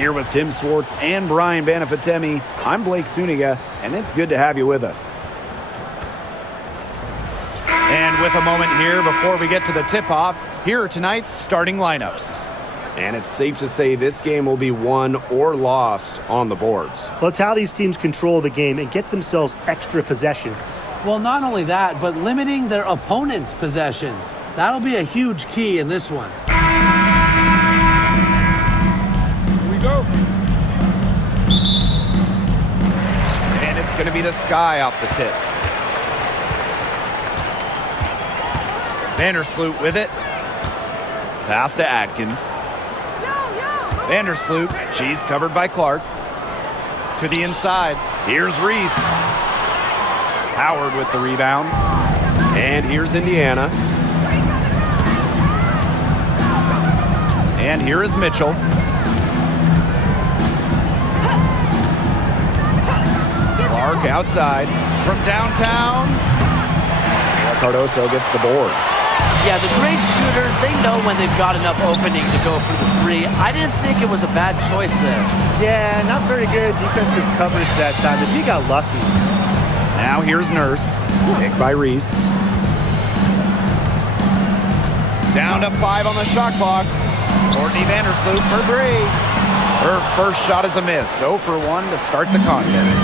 Here with Tim Swartz and Brian Banafitemi, I'm Blake Suniga, and it's good to have you with us. And with a moment here before we get to the tip-off, here are tonight's starting lineups. And it's safe to say this game will be won or lost on the boards. Well, it's how these teams control the game and get themselves extra possessions. Well, not only that, but limiting their opponent's possessions. That'll be a huge key in this one. Here we go. And it's going to be the Sky off the tip. Vandersloot with it. Pass to Atkins. Vandersloot, she's covered by Clark. To the inside, here's Reese. Howard with the rebound. And here's Indiana. And here is Mitchell. Clark outside from downtown. Cardoso gets the board. Yeah, the great shooters, they know when they've got enough opening to go for the three. I didn't think it was a bad choice there. Yeah, not very good defensive coverage that time, but he got lucky. Now here's Nurse. Picked by Reese. Down to 5 on the shot clock. Courtney Vandersloot for 3. Her first shot is a miss. 0 for 1 to start the contest.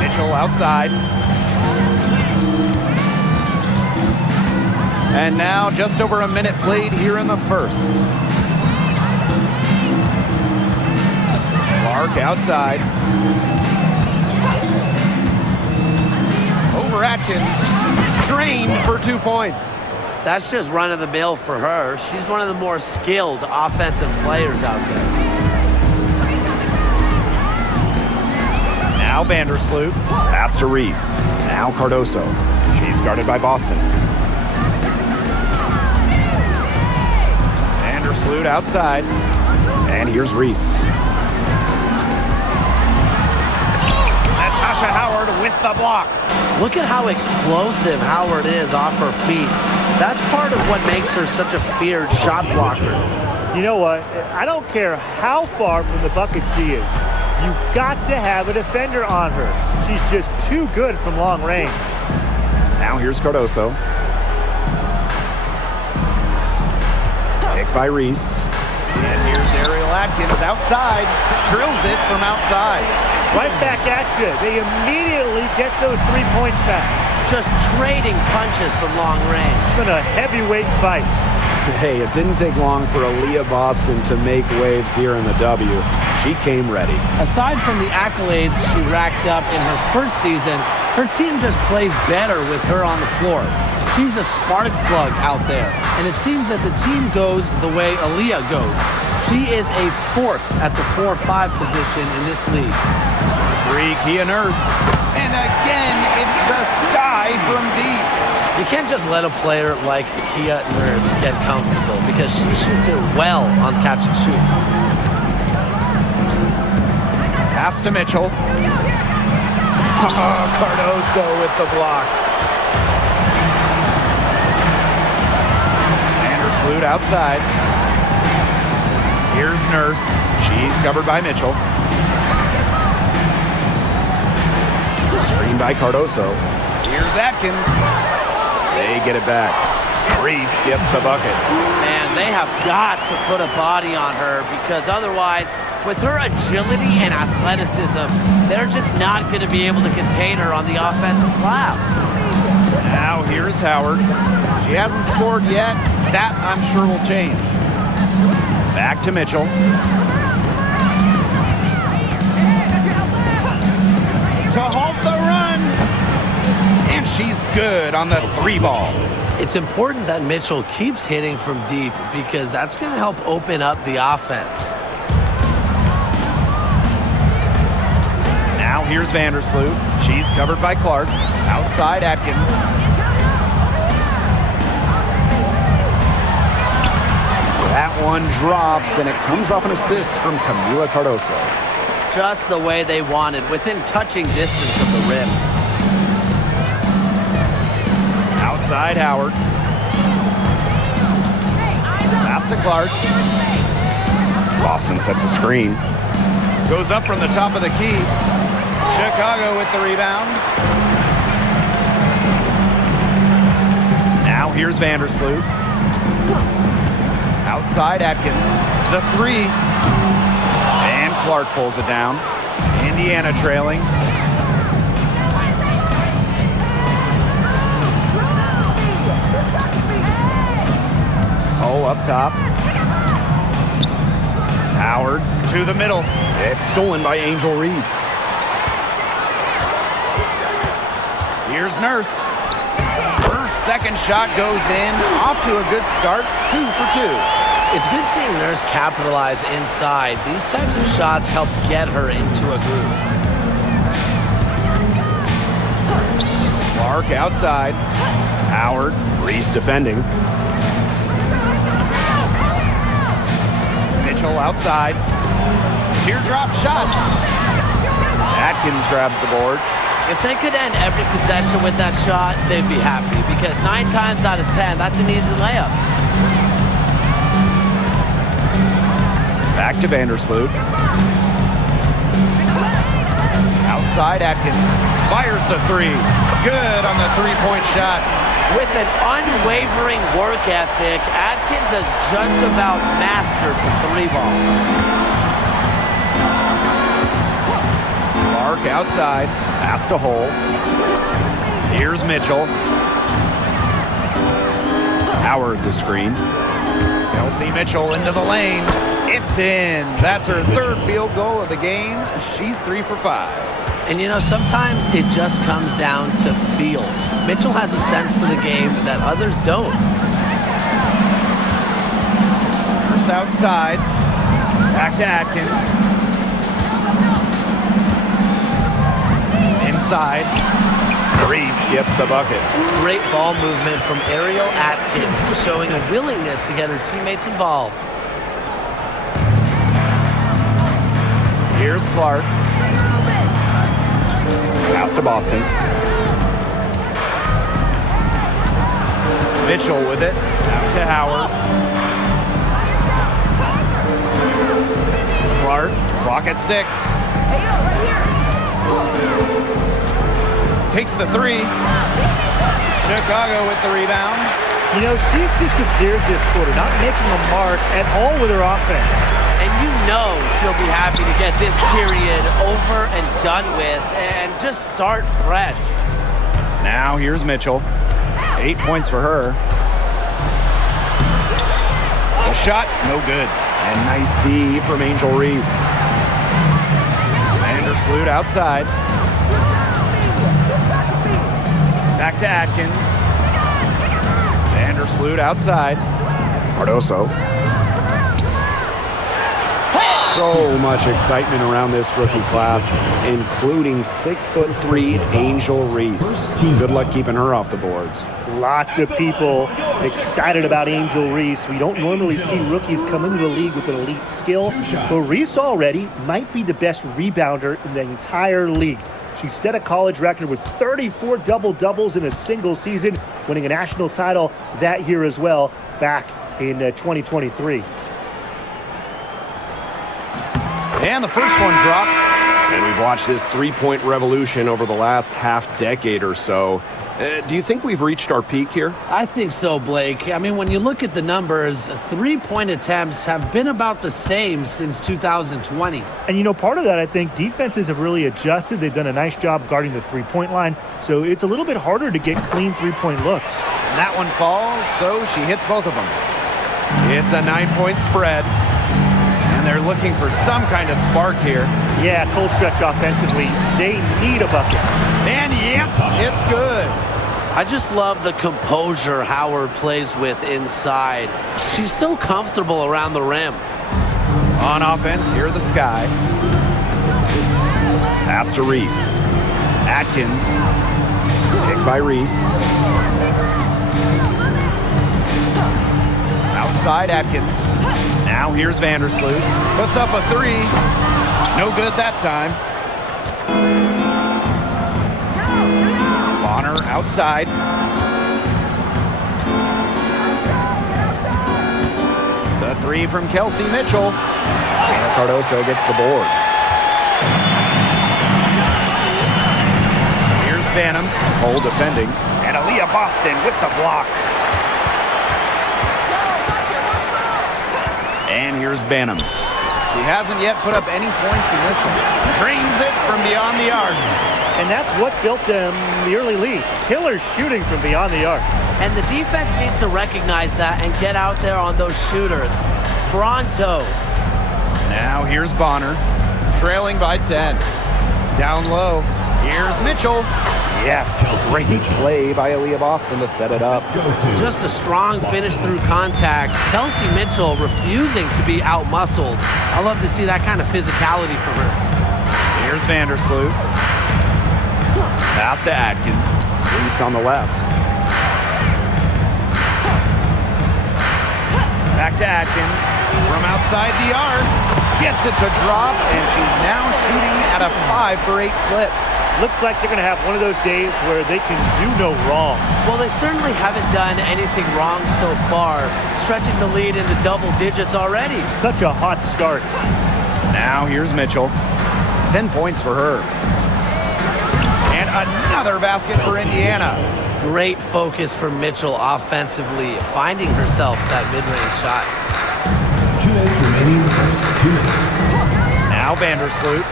Mitchell outside. And now just over a minute played here in the first. Clark outside. Over Atkins. Drained for 2 points. That's just run-of-the-mill for her. She's one of the more skilled offensive players out there. Now Vandersloot. Pass to Reese. Now Cardoso. She's guarded by Boston. Vandersloot outside. And here's Reese. Natasha Howard with the block. Look at how explosive Howard is off her feet. That's part of what makes her such a feared shot blocker. You know what? I don't care how far from the bucket she is. You've got to have a defender on her. She's just too good from long range. Now here's Cardoso. Picked by Reese. And here's Ariel Atkins outside. Drills it from outside. Right back at you. They immediately get those 3 points back. Just trading punches from long range. It's been a heavyweight fight. Hey, it didn't take long for Aaliyah Boston to make waves here in the W. She came ready. Aside from the accolades she racked up in her first season, her team just plays better with her on the floor. She's a spark plug out there, and it seems that the team goes the way Aaliyah goes. She is a force at the 4-5 position in this league. 3, Kia Nurse. And again, it's the Sky from deep. You can't just let a player like Kia Nurse get comfortable because she shoots it well on catch and shoots. Pass to Mitchell. Cardoso with the block. Vandersloot outside. Here's Nurse. She's covered by Mitchell. Screen by Cardoso. Here's Atkins. They get it back. Reese gets the bucket. Man, they have got to put a body on her because otherwise, with her agility and athleticism, they're just not going to be able to contain her on the offensive glass. Now here's Howard. She hasn't scored yet. That, I'm sure, will change. Back to Mitchell. To halt the run. And she's good on the 3 ball. It's important that Mitchell keeps hitting from deep because that's going to help open up the offense. Now here's Vandersloot. She's covered by Clark. Outside Atkins. That one drops, and it comes off an assist from Camila Cardoso. Just the way they wanted, within touching distance of the rim. Outside Howard. Pass to Clark. Boston sets a screen. Goes up from the top of the key. Chicago with the rebound. Now here's Vandersloot. Outside Atkins. The three. And Clark pulls it down. Indiana trailing. Oh, up top. Howard to the middle. It's stolen by Angel Reese. Here's Nurse. Her second shot goes in. Off to a good start. 2 for 2. It's good seeing Nurse capitalize inside. These types of shots help get her into a groove. Clark outside. Howard. Reese defending. Mitchell outside. Teardrop shot. Atkins grabs the board. If they could end every possession with that shot, they'd be happy because 9 times out of 10, that's an easy layup. Back to Vandersloot. Outside Atkins. Fires the three. Good on the three-point shot. With an unwavering work ethic, Atkins has just about mastered the three ball. Clark outside. Pass to Hole. Here's Mitchell. Howard the screen. Kelsey Mitchell into the lane. It's in. That's her third field goal of the game. She's 3 for 5. And you know, sometimes it just comes down to feel. Mitchell has a sense for the game that others don't. First outside. Back to Atkins. Inside. Reese gets the bucket. Great ball movement from Ariel Atkins, showing a willingness to get her teammates involved. Here's Clark. Pass to Boston. Mitchell with it. Out to Howard. Clark. Clock at 6. Takes the three. Chicago with the rebound. You know, she's disappeared this quarter, not making a mark at all with her offense. And you know she'll be happy to get this period over and done with and just start fresh. Now here's Mitchell. 8 points for her. The shot, no good. And nice D from Angel Reese. Vandersloot outside. Back to Atkins. Vandersloot outside. Cardoso. So much excitement around this rookie class, including 6'3" Angel Reese. Good luck keeping her off the boards. Lots of people excited about Angel Reese. We don't normally see rookies come into the league with an elite skill, but Reese already might be the best rebounder in the entire league. She set a college record with 34 double-doubles in a single season, winning a national title that year as well, back in 2023. And the first one drops. And we've watched this three-point revolution over the last half-decade or so. Do you think we've reached our peak here? I think so, Blake. I mean, when you look at the numbers, three-point attempts have been about the same since 2020. And, you know, part of that, I think, defenses have really adjusted. They've done a nice job guarding the three-point line, so it's a little bit harder to get clean three-point looks. And that one falls, so she hits both of them. It's a 9-point spread, and they're looking for some kind of spark here. Yeah, cold stretch offensively. They need a bucket. And yep, it's good. I just love the composure Howard plays with inside. She's so comfortable around the rim. On offense, here are the Sky. Pass to Reese. Atkins. Picked by Reese. Outside Atkins. Now here's Vandersloot. Puts up a three. No good that time. Bonner outside. The three from Kelsey Mitchell. Cardoso gets the board. Here's Banham. Cole defending. And Aaliyah Boston with the block. And here's Banham. He hasn't yet put up any points in this one. Drains it from beyond the arc. And that's what built them the early lead. Killer shooting from beyond the arc. And the defense needs to recognize that and get out there on those shooters. Pronto. Now here's Bonner, trailing by 10. Down low. Here's Mitchell. Yes, great play by Aaliyah Boston to set it up. Just a strong finish through contact. Kelsey Mitchell refusing to be out-muscled. I love to see that kind of physicality from her. Here's Vandersloot. Pass to Atkins. Reese on the left. Back to Atkins. From outside the arc. Gets it to drop, and she's now shooting at a 5 for 8 clip. Looks like they're going to have one of those days where they can do no wrong. Well, they certainly haven't done anything wrong so far, stretching the lead into double digits already. Such a hot start. Now here's Mitchell. 10 points for her. And another basket for Indiana. Great focus for Mitchell offensively, finding herself that mid-range shot. 2 minutes remaining in the first. 2 minutes. Now Vandersloot.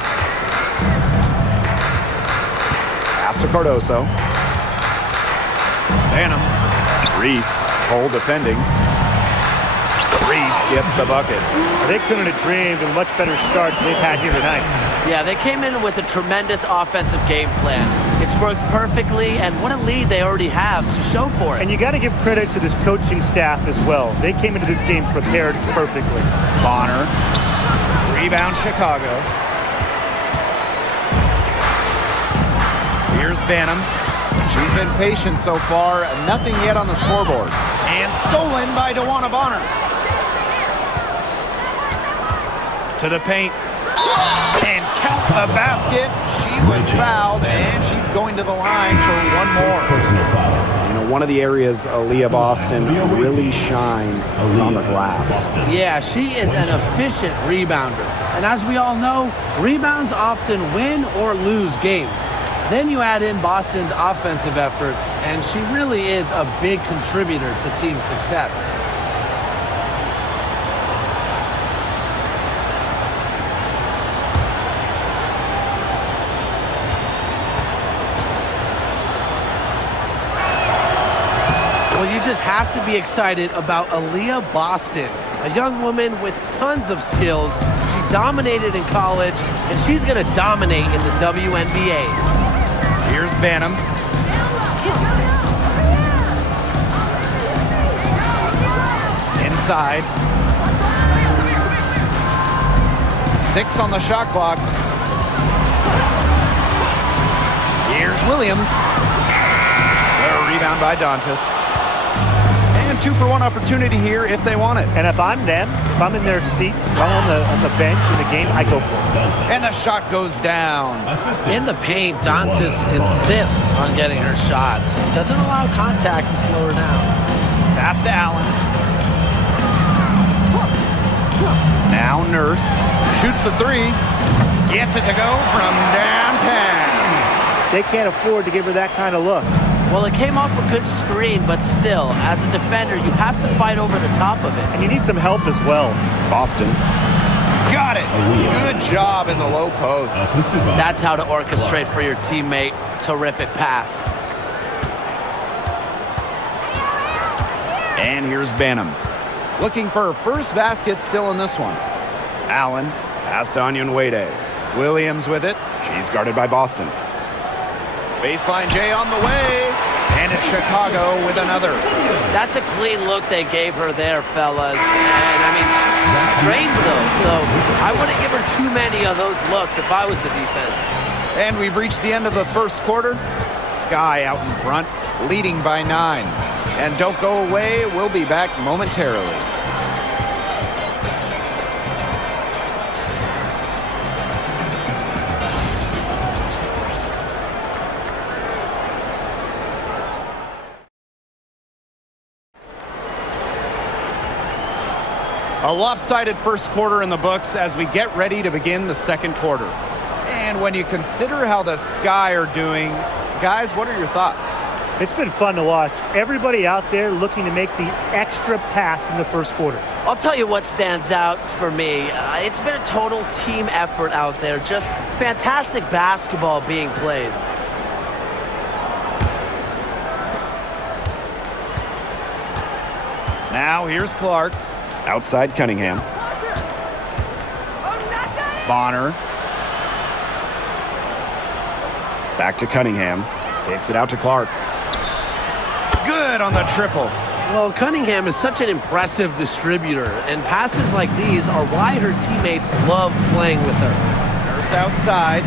Pass to Cardoso. Banham. Reese. Cole defending. Reese gets the bucket. They couldn't have dreamed of much better starts they've had here tonight. Yeah, they came in with a tremendous offensive game plan. It's worked perfectly, and what a lead they already have to show for it. And you got to give credit to this coaching staff as well. They came into this game prepared perfectly. Bonner. Rebound Chicago. Here's Banham. She's been patient so far. Nothing yet on the scoreboard. And stolen by DeWanna Bonner. To the paint. And count a basket. She was fouled, and she's going to the line for one more. You know, one of the areas Aaliyah Boston really shines is on the glass. Yeah, she is an efficient rebounder. And as we all know, rebounds often win or lose games. Then you add in Boston's offensive efforts, and she really is a big contributor to team success. Well, you just have to be excited about Aaliyah Boston, a young woman with tons of skills. She dominated in college, and she's going to dominate in the WNBA. Here's Banham. Inside. 6 on the shot clock. Here's Williams. A rebound by Dantas. And 2-for-1 opportunity here if they want it. And if I'm them, if I'm in their seats, I'm on the bench in the game, I go for it. And the shot goes down. In the paint, Dantas insists on getting her shot. Doesn't allow contact to slow her down. Pass to Allen. Now Nurse. Shoots the 3. Gets it to go from downtown. They can't afford to give her that kind of look. Well, it came off a good screen, but still, as a defender, you have to fight over the top of it. And you need some help as well. Boston. Got it. Good job in the low post. That's how to orchestrate for your teammate. Terrific pass. And here's Banham. Looking for her first basket still in this one. Allen. Pass to Onyenwere. Williams with it. She's guarded by Boston. Baseline J on the way. And it's Chicago with another. That's a clean look they gave her there, fellas. And, I mean, she drains those, so I wouldn't give her too many of those looks if I was the defense. And we've reached the end of the first quarter. Sky out in front, leading by 9. And don't go away. We'll be back momentarily. A lopsided first quarter in the books as we get ready to begin the second quarter. And when you consider how the Sky are doing, guys, what are your thoughts? It's been fun to watch. Everybody out there looking to make the extra pass in the first quarter. I'll tell you what stands out for me. It's been a total team effort out there. Just fantastic basketball being played. Now here's Clark. Outside Cunningham. Bonner. Back to Cunningham. Kicks it out to Clark. Good on the triple. Well, Cunningham is such an impressive distributor, and passes like these are why her teammates love playing with her. Nurse outside.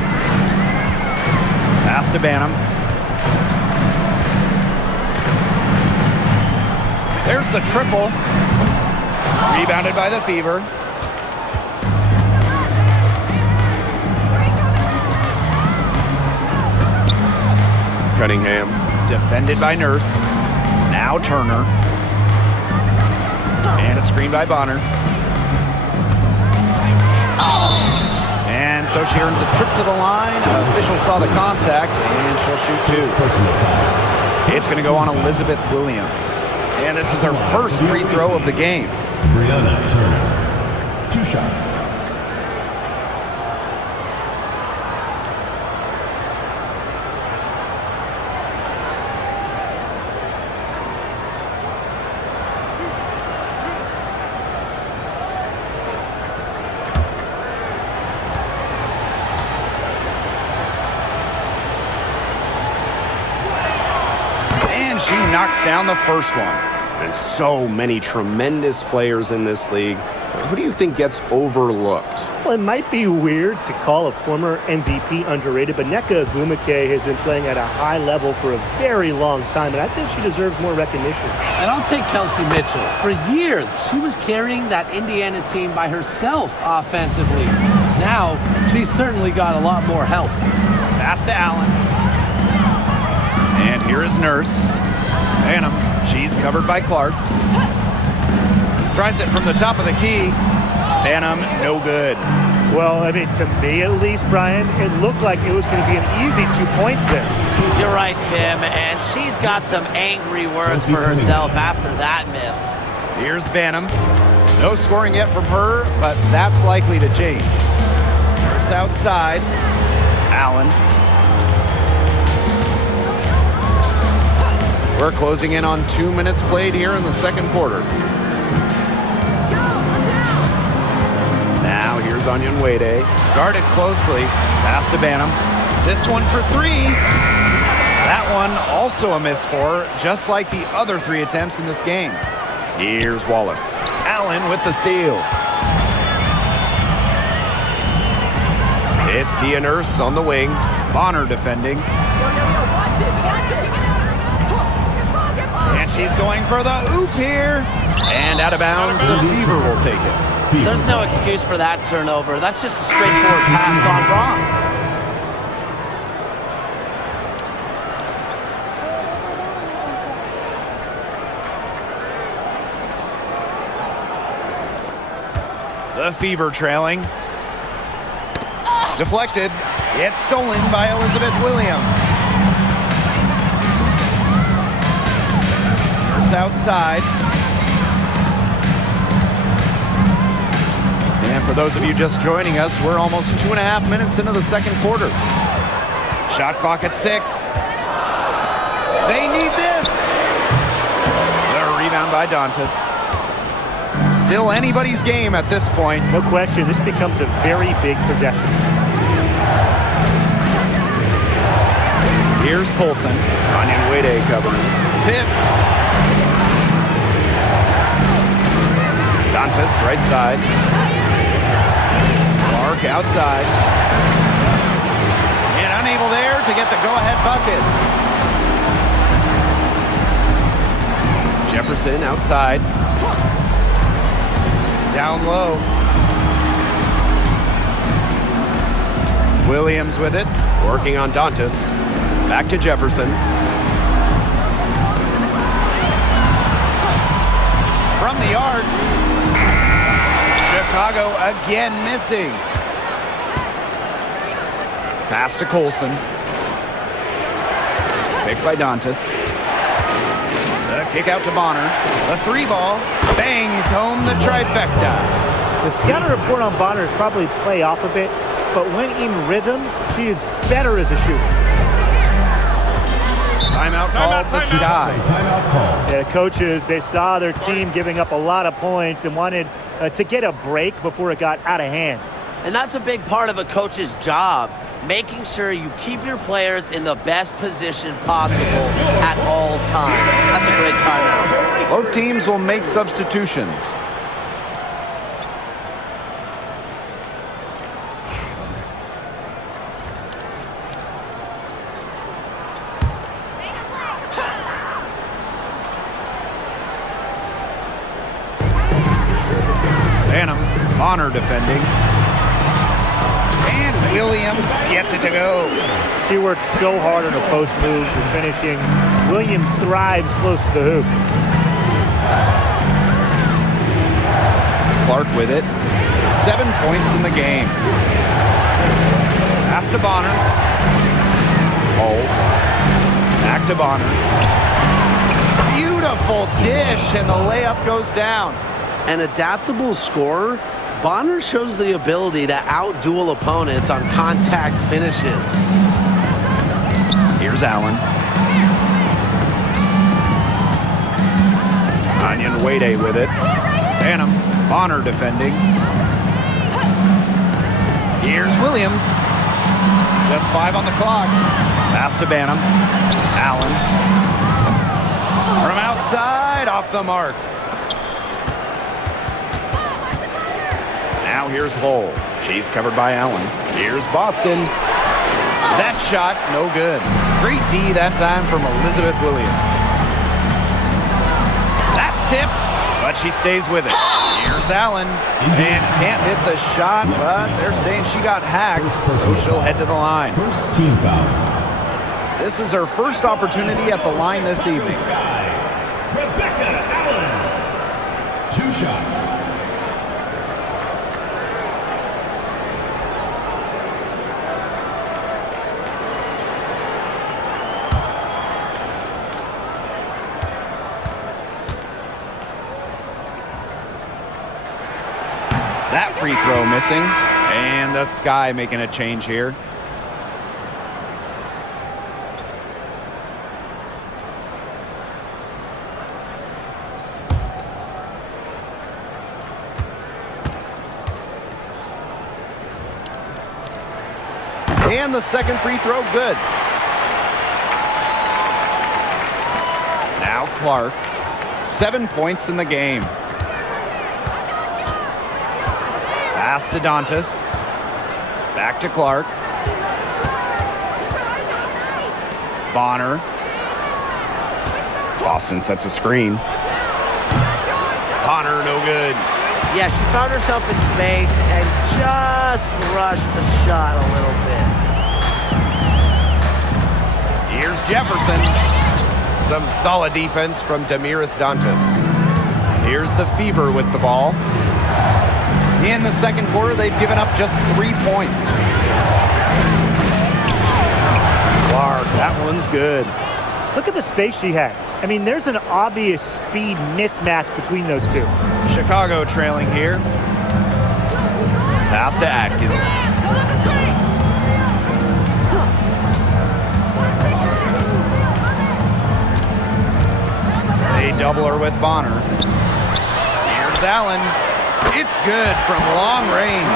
Pass to Banham. There's the triple. Rebounded by the Fever. Cunningham. Defended by Nurse. Now Turner. And a screen by Bonner. And so she earns a trip to the line. Official saw the contact, and she'll shoot two. It's going to go on Elizabeth Williams. And this is her first free throw of the game. Brianna Turner. 2 shots. And she knocks down the first one. And so many tremendous players in this league. Who do you think gets overlooked? Well, it might be weird to call a former MVP underrated, but Nneka Ogwumike has been playing at a high level for a very long time, and I think she deserves more recognition. And I'll take Kelsey Mitchell. For years, she was carrying that Indiana team by herself offensively. Now, she's certainly got a lot more help. Pass to Allen. And here is Nurse. Banham. She's covered by Clark. Tries it from the top of the key. Banham, no good. Well, I mean, to me at least, Brian, it looked like it was going to be an easy 2 points there. You're right, Tim, and she's got some angry words for herself after that miss. Here's Banham. No scoring yet from her, but that's likely to change. Nurse outside. Allen. We're closing in on 2 minutes played here in the second quarter. Now here's Onyenwere. Guarded closely. Pass to Banham. This one for three. That one also a miss for her, just like the other 3 attempts in this game. Here's Wallace. Allen with the steal. It's Kia Nurse on the wing. Bonner defending. And she's going for the oop here. And out of bounds, the Fever will take it. There's no excuse for that turnover. That's just a straightforward pass gone wrong. The Fever trailing. Deflected. It's stolen by Elizabeth Williams. Nurse outside. And for those of you just joining us, we're almost 2.5 minutes into the second quarter. Shot clock at 6. They need this. The rebound by Dantas. Still anybody's game at this point. No question, this becomes a very big possession. Here's Colson. Onyenwere covering. Tipped. Dantas, right side. Clark outside. And unable there to get the go-ahead bucket. Jefferson outside. Down low. Williams with it. Working on Dantas. Back to Jefferson. From the arc. Chicago again missing. Pass to Colson. Picked by Dantas. The kick out to Bonner. The 3-ball bangs home the trifecta. The scouting report on Bonner is probably play off a bit, but when in rhythm, she is better as a shooter. Timeout call to Sky. Timeout call. Yeah, coaches, they saw their team giving up a lot of points and wanted to get a break before it got out of hand. And that's a big part of a coach's job, making sure you keep your players in the best position possible at all times. That's a great timeout. Both teams will make substitutions. Bonner defending. And Williams gets it to go. She worked so hard on the post moves and finishing. Williams thrives close to the hoop. Clark with it. 7 points in the game. Pass to Bonner. Hold. Back to Bonner. Beautiful dish, and the layup goes down. An adaptable scorer, Bonner shows the ability to outduel opponents on contact finishes. Here's Allen. Onion Wade with it. Banham. Bonner defending. Here's Williams. Just 5 on the clock. Pass to Banham. Allen. From outside, off the mark. Now here's Hull. She's covered by Allen. Here's Boston. That shot, no good. Great D that time from Elizabeth Williams. That's tipped, but she stays with it. Here's Allen. And can't hit the shot, but they're saying she got hacked, so she'll head to the line. First team foul. This is her first opportunity at the line this evening. Rebecca Allen. 2 shots. That free throw missing, and the Sky making a change here. And the second free throw, good. Now Clark, 7 points in the game. Pass to Dantas. Back to Clark. Bonner. Boston sets a screen. Bonner, no good. Yeah, she found herself in space and just rushed the shot a little bit. Here's Jefferson. Some solid defense from Damiris Dantas. Here's the Fever with the ball. In the second quarter, they've given up just 3 points. Clark, that one's good. Look at the space she had. I mean, there's an obvious speed mismatch between those two. Chicago trailing here. Pass to Atkins. They double her with Bonner. Here's Allen. It's good from long range.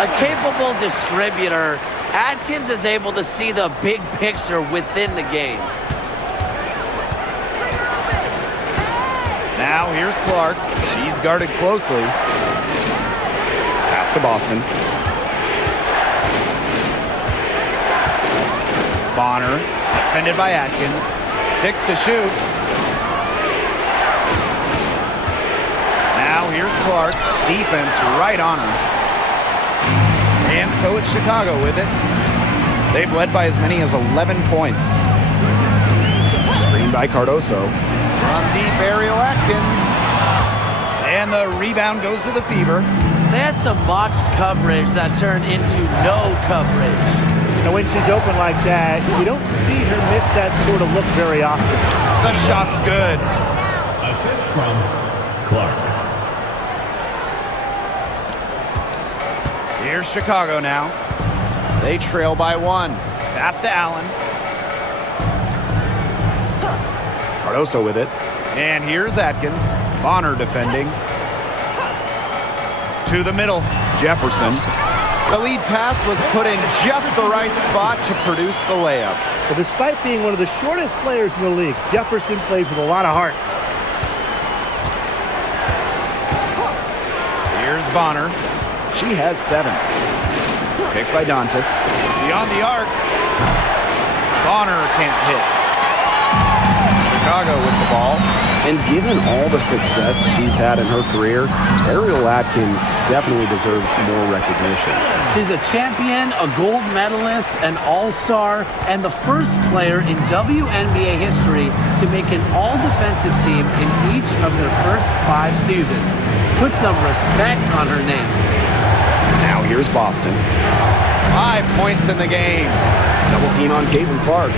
A capable distributor, Atkins is able to see the big picture within the game. Now here's Clark. She's guarded closely. Pass to Boston. Bonner, defended by Atkins. 6 to shoot. Now here's Clark. Defense right on her. And so it's Chicago with it. They've led by as many as 11 points. Screen by Cardoso. From deep, Ariel Atkins. And the rebound goes to the Fever. They had some botched coverage that turned into no coverage. And when she's open like that, you don't see her miss that sort of look very often. The shot's good. Assist from Clark. Here's Chicago now. They trail by 1. Pass to Allen. Cardoso with it. And here's Atkins. Bonner defending. To the middle. Jefferson. The lead pass was put in just the right spot to produce the layup. But despite being one of the shortest players in the league, Jefferson plays with a lot of heart. Here's Bonner. She has 7. Picked by Dantas. Beyond the arc. Bonner can't hit. Chicago with the ball. And given all the success she's had in her career, Ariel Atkins definitely deserves more recognition. She's a champion, a gold medalist, an all-star, and the first player in WNBA history to make an all-defensive team in each of their first 5 seasons. Put some respect on her name. Now here's Boston. 5 points in the game. Double team on Clark.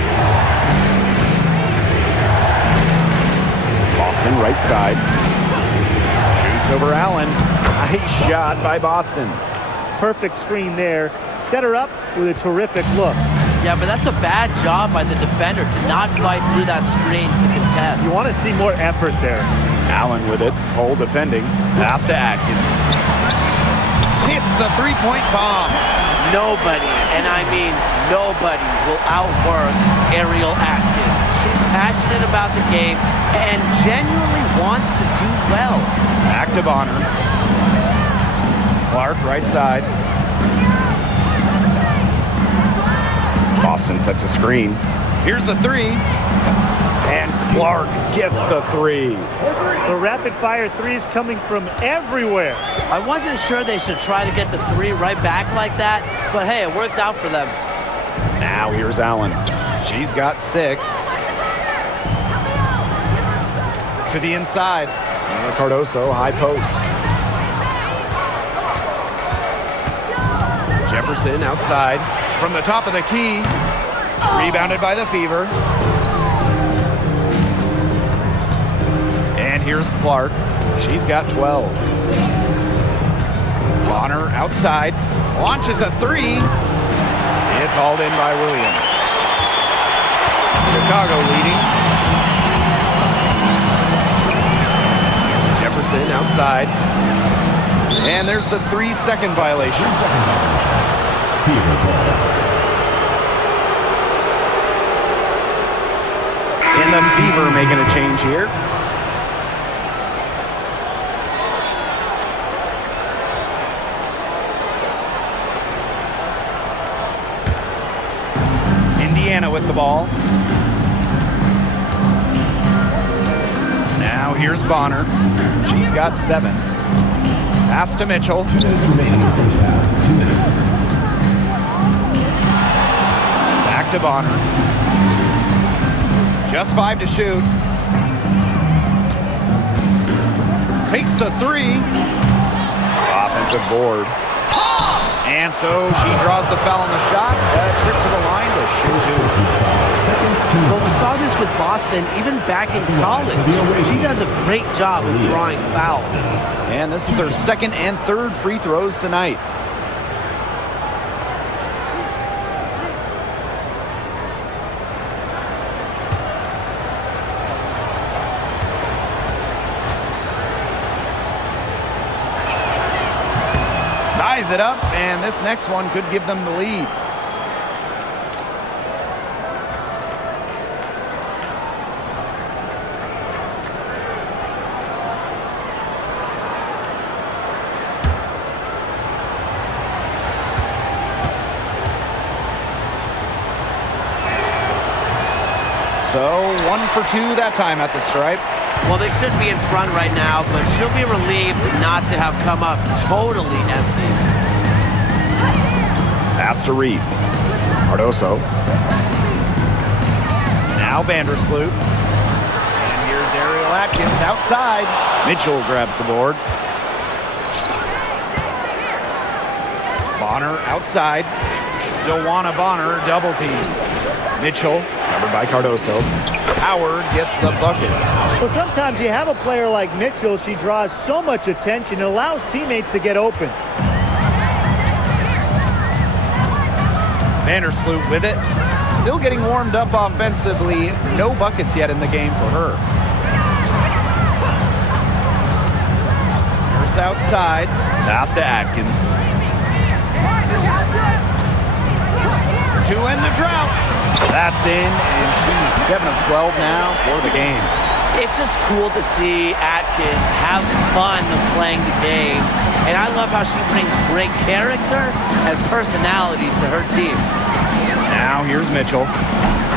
Boston right side. Shoots over Allen. Nice shot by Boston. Perfect screen there. Set her up with a terrific look. Yeah, but that's a bad job by the defender to not fight through that screen to contest. You want to see more effort there. Allen with it. Hole defending. Pass to Atkins. Hits the 3-point bomb. Nobody, and I mean nobody, will outwork Ariel Atkins. She's passionate about the game and genuinely wants to do well. Back to Bonner. Clark right side. Boston sets a screen. Here's the 3. And Clark gets the 3. The rapid-fire threes coming from everywhere. I wasn't sure they should try to get the 3 right back like that, but hey, it worked out for them. Now here's Allen. She's got 6. To the inside. Cardoso, high post. Jefferson outside. From the top of the key. Rebounded by the Fever. And here's Clark. She's got 12. Bonner outside. Launches a 3. It's hauled in by Williams. Chicago leading. Jefferson outside. And there's the 3-second violation. 3-second violation. Fever call. And the Fever making a change here. Indiana with the ball. Now here's Bonner. She's got 7. Pass to Mitchell. 2 minutes remaining in the first half. 2 minutes. Back to Bonner. Just 5 to shoot. Takes the 3. Offensive board. And so she draws the foul on the shot. Strip to the line to shoot 2. But we saw this with Boston even back in college. She does a great job of drawing fouls. And this is her 2nd and 3rd free throws tonight. Ties it up, and this next one could give them the lead. So 1 for 2 that time at the stripe. Well, they should be in front right now, but she'll be relieved not to have come up totally empty. Pass to Reese. Cardoso. Now Vandersloot. And here's Ariel Atkins outside. Mitchell grabs the board. Bonner outside. Joanna Bonner double team. Mitchell Covered by Cardoso. Howard gets the bucket. Well, sometimes you have a player like Mitchell. She draws so much attention. It allows teammates to get open. Vandersloot with it. Still getting warmed up offensively. No buckets yet in the game for her. Nurse outside. Pass to Atkins. To end the drought. That's in, and she's 7 of 12 now for the game. It's just cool to see Atkins have fun playing the game. And I love how she brings great character and personality to her team. Now here's Mitchell.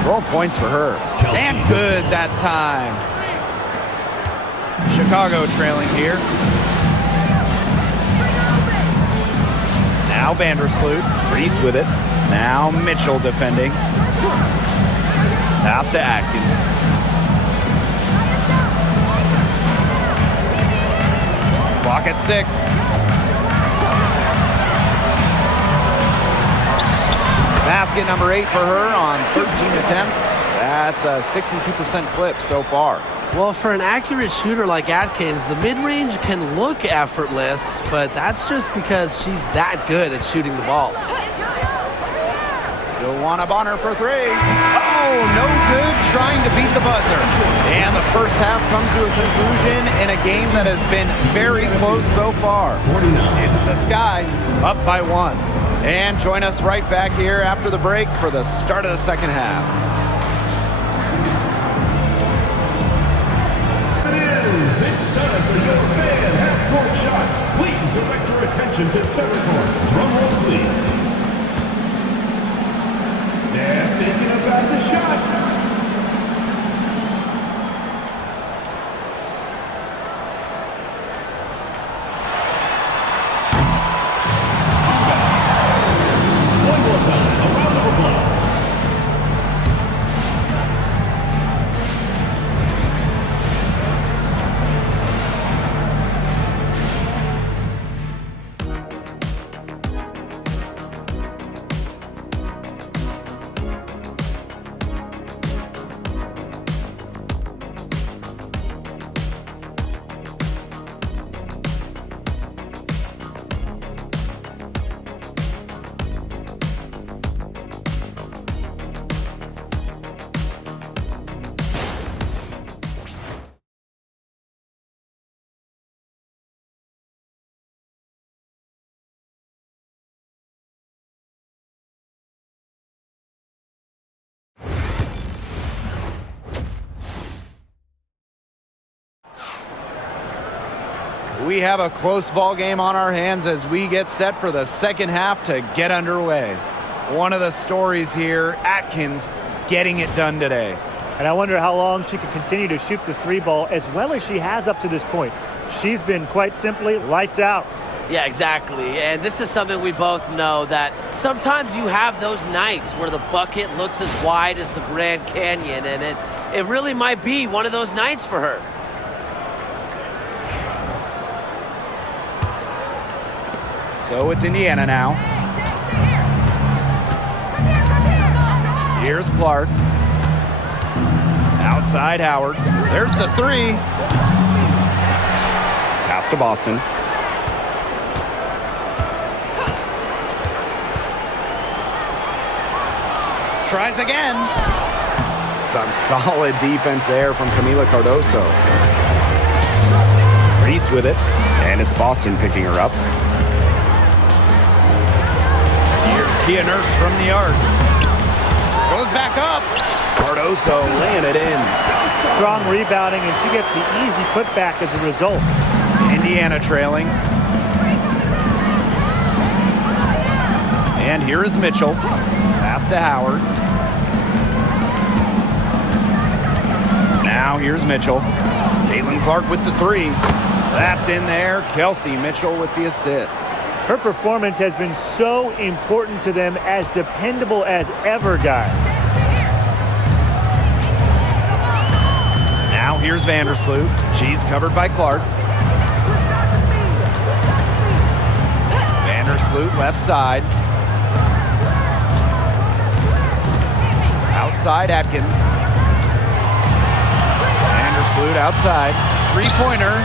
12 points for her. And good that time. Chicago trailing here. Now Vandersloot. Reese with it. Now Mitchell defending. Pass to Atkins. Clock at 6. Basket number 8 for her on 13 attempts. That's a 62% clip so far. Well, for an accurate shooter like Atkins, the mid-range can look effortless, but that's just because she's that good at shooting the ball. Joanna Bonner for 3. Oh, no good, trying to beat the buzzer. And the first half comes to a conclusion in a game that has been very close so far. It's the Sky up by 1. And join us right back here after the break for the start of the second half. It's time for your fan half-court shots. Please direct your attention to center court. Drum roll, please. They're thinking about the shot. One more time, a round of applause. We have a close ball game on our hands as we get set for the second half to get underway. One of the stories here, Atkins getting it done today. And I wonder how long she can continue to shoot the 3 ball as well as she has up to this point. She's been quite simply lights out. Yeah, exactly. And this is something we both know, that sometimes you have those nights where the bucket looks as wide as the Grand Canyon, and it really might be one of those nights for her. So it's Indiana now. Here's Clark. Outside Howard. There's the 3. Pass to Boston. Tries again. Some solid defense there from Camila Cardoso. Reese with it, and it's Boston picking her up. Here's Tia Nurse from the arc. Goes back up. Cardoso laying it in. Strong rebounding, and she gets the easy putback as a result. Indiana trailing. And here is Mitchell. Pass to Howard. Now here's Mitchell. Caitlin-Clark with the 3. That's in there. Kelsey Mitchell with the assist. Her performance has been so important to them, as dependable as ever, guys. Now here's Vandersloot. She's covered by Clark. Vandersloot, left side. Outside, Atkins. Vandersloot outside. Three-pointer.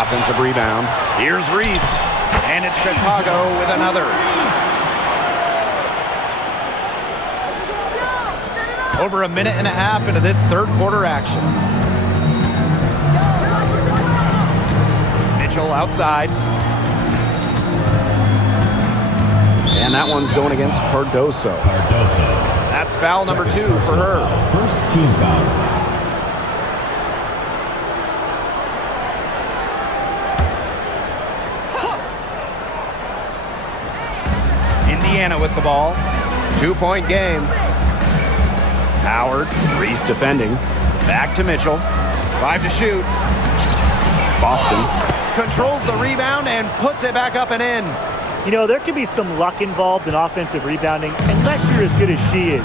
Offensive rebound. Here's Reese. And it's Chicago with another. Over a minute and a half into this third quarter action. Mitchell outside. And that one's going against Cardoso. That's foul number 2 for her. First team foul. Indiana with the ball. 2-point game. Howard. Reese defending. Back to Mitchell. 5 to shoot. Boston. Controls the rebound and puts it back up and in. You know, there can be some luck involved in offensive rebounding unless you're as good as she is.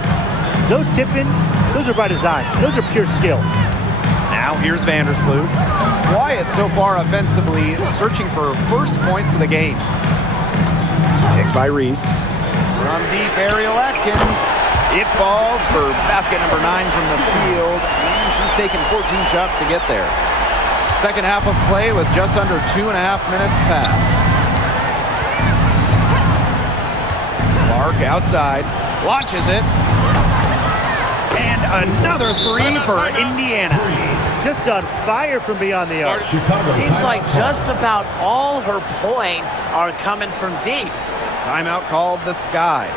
Those tip-ins, those are by design. Those are pure skill. Now here's Vandersloot. Quiet so far offensively, searching for first points of the game. Picked by Reese. From deep, Ariel Atkins. It falls for basket number 9 from the field. And she's taken 14 shots to get there. Second half of play with just under 2.5 minutes passed. Clark outside. Launches it. And another 3 for Indiana. Just on fire from beyond the arc. Seems like just about all her points are coming from deep. Timeout called the Sky.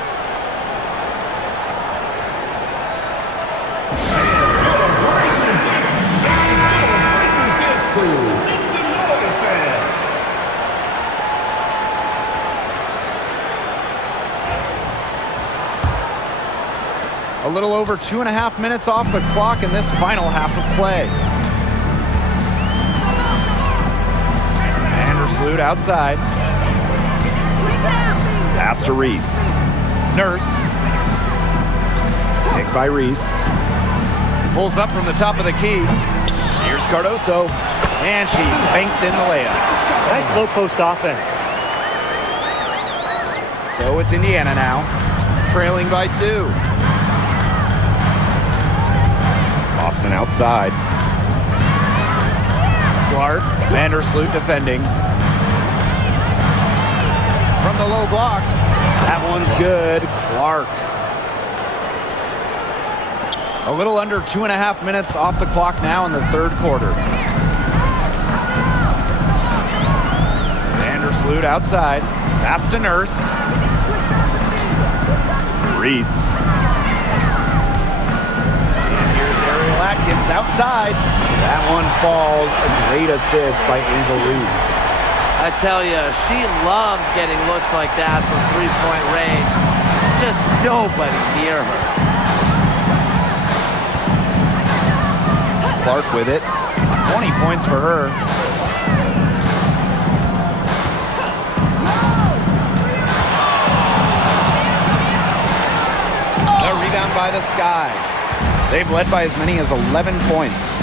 A little over 2.5 minutes off the clock in this final half of play. Vandersloot outside. Pass to Reese. Nurse. Picked by Reese. Pulls up from the top of the key. Here's Cardoso. And she banks in the layup. Nice low post offense. So it's Indiana now. Trailing by 2. Boston outside. Clark. Vandersloot defending. From the low block. That one's good. Clark. A little under 2.5 minutes off the clock now in the third quarter. Vandersloot outside. Pass to Nurse. Reese. And here's Ariel Atkins outside. That one falls. A great assist by Angel Reese. I tell you, she loves getting looks like that from three-point range. Just nobody near her. Clark with it. 20 points for her. The rebound by the Sky. They've led by as many as 11 points.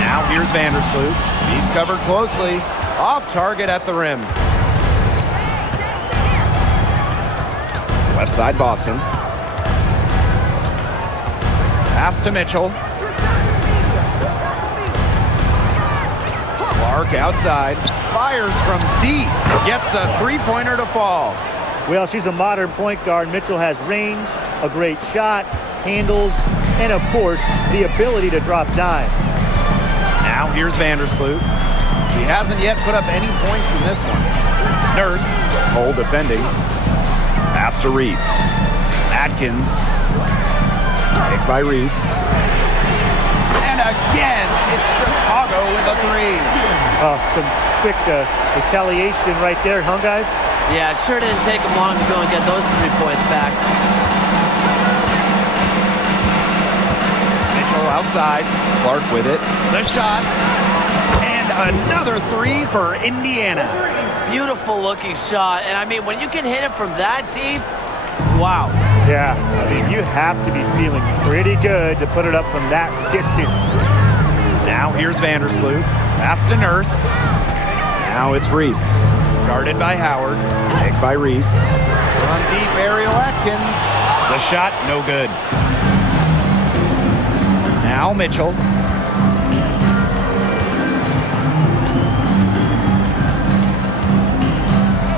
Now here's Vandersloot. He's covered closely. Off target at the rim. Left side Boston. Pass to Mitchell. Clark outside. Fires from deep. Gets a three-pointer to fall. Well, she's a modern point guard. Mitchell has range, a great shot, handles, and of course, the ability to drop dimes. Now here's Vandersloot. She hasn't yet put up any points in this one. Nurse. Cole defending. Pass to Reese. Atkins. Picked by Reese. And again, it's Chicago with a 3. Oh, some quick retaliation right there, huh, guys? Yeah, sure didn't take them long to go and get those 3 points back. Mitchell outside. Clark with it. The shot. And another 3 for Indiana. Beautiful looking shot. And I mean, when you can hit it from that deep, wow. Yeah, I mean, you have to be feeling pretty good to put it up from that distance. Now here's Vandersloot. Pass to Nurse. Now it's Reese. Guarded by Howard. Picked by Reese. Run deep, Ariel Atkins. The shot, no good. Now Mitchell.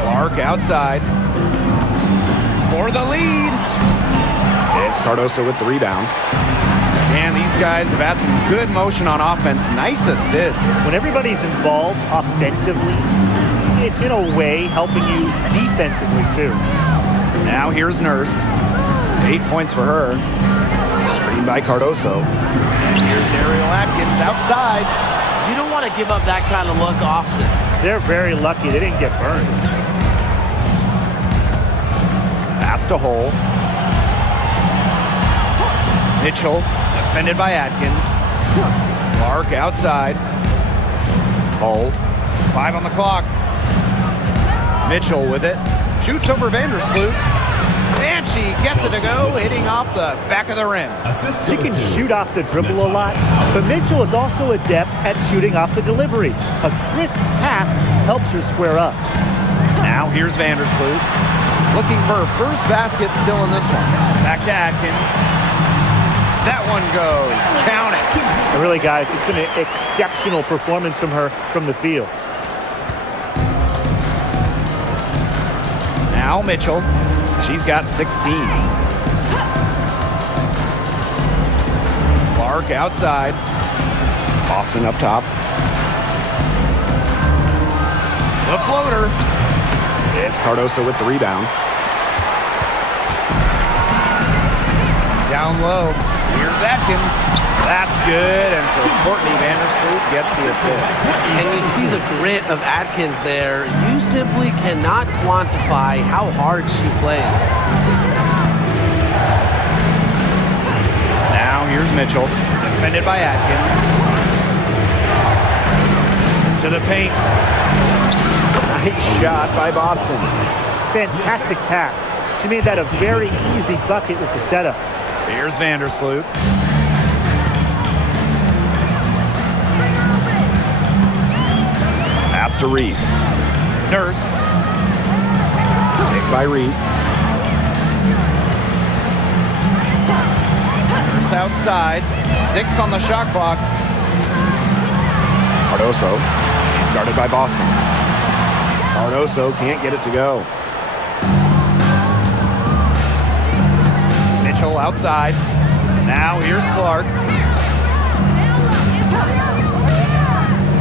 Clark outside. For the lead. It's Cardoso with the rebound. And these guys have had some good motion on offense. Nice assists. When everybody's involved offensively, it's in a way helping you defensively too. Now here's Nurse. 8 points for her. Screened by Cardoso. And here's Ariel Atkins outside. You don't want to give up that kind of look often. They're very lucky they didn't get burned. Pass to Hole. Mitchell, defended by Atkins. Clark outside. Hole. 5 on the clock. Mitchell with it. Shoots over Vandersloot. And she gets it to go, hitting off the back of the rim. She can shoot off the dribble a lot, but Mitchell is also adept at shooting off the delivery. A crisp pass helps her square up. Now here's Vandersloot. Looking for her first basket still in this one. Back to Atkins. That one goes. Count it. And really, guys, it's been an exceptional performance from her from the field. Now Mitchell. She's got 16. Clark outside. Boston up top. The floater. It's Cardoso with the rebound. Down low. Here's Atkins. That's good. And so Courtney Vandersloot gets the assist. And you see the grit of Atkins there. You simply cannot quantify how hard she plays. Now here's Mitchell. Defended by Atkins. To the paint. Nice shot by Boston. Fantastic pass. She made that a very easy bucket with the setup. Here's Vandersloot. Pass to Reese. Nurse. Picked by Reese. Nurse outside. 6 on the shot clock. Cardoso. He's guarded by Boston. Cardoso can't get it to go. Mitchell outside. Now here's Clark.